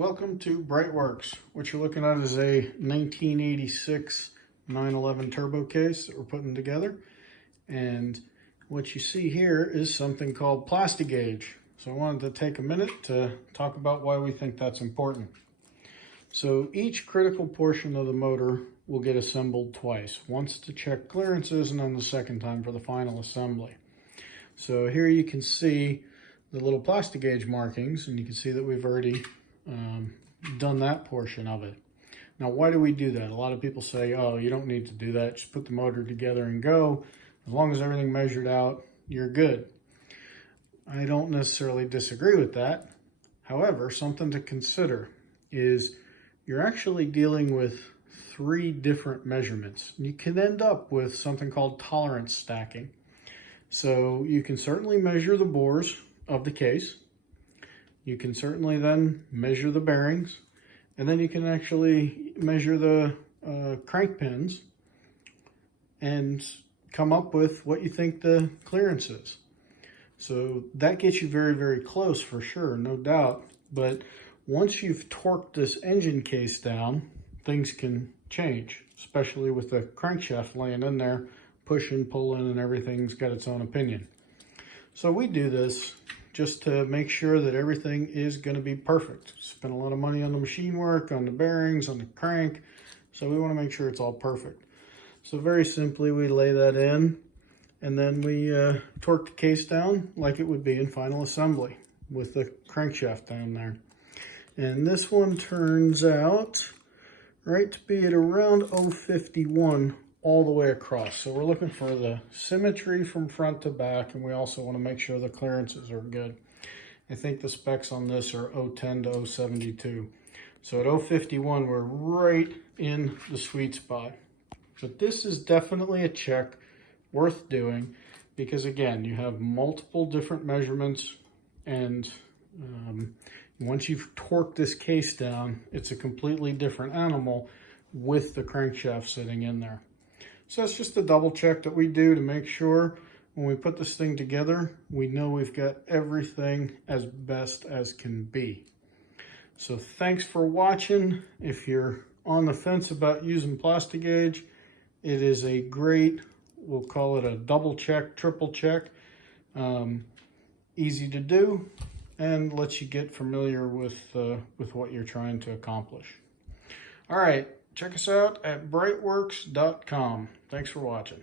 Welcome to BreitWerks. What you're looking at is a 1986 911 turbo case that we're putting together. And what you see here is something called Plastigage. So I wanted to take a minute to talk about why we think that's important. So each critical portion of the motor will get assembled twice. Once to check clearances and then the second time for the final assembly. So here you can see the little Plastigage markings, and you can see that we've already done that portion of it. Now, why do we do that? A lot of people say, oh, you don't need to do that. Just put the motor together and go. As long as everything measured out, you're good. I don't necessarily disagree with that. However, something to consider is you're actually dealing with 3 different measurements. You can end up with something called tolerance stacking. So you can certainly measure the bores of the case. You can certainly then measure the bearings, and then you can actually measure the crank pins and come up with what you think the clearance is. So that gets you very, very close for sure, no doubt. But once you've torqued this engine case down, things can change, especially with the crankshaft laying in there, pushing, pulling, and everything's got its own opinion. So we do this just to make sure that everything is going to be perfect. Spend a lot of money on the machine work, on the bearings, on the crank. So we want to make sure it's all perfect. So very simply, we lay that in, and then we torque the case down like it would be in final assembly with the crankshaft down there. And this one turns out right to be at around 051 all the way across. So we're looking for the symmetry from front to back, and we also want to make sure the clearances are good. I think the specs on this are 010 to 072. So at 051, we're right in the sweet spot. But this is definitely a check worth doing because, again, you have multiple different measurements, and once you've torqued this case down, it's a completely different animal with the crankshaft sitting in there. So it's just a double check that we do to make sure when we put this thing together, we know we've got everything as best as can be. So thanks for watching. If you're on the fence about using Plastigage, it is a great, we'll call it a double check, triple check. Easy to do and lets you get familiar with what you're trying to accomplish. All right. Check us out at BreitWerks.com. Thanks for watching.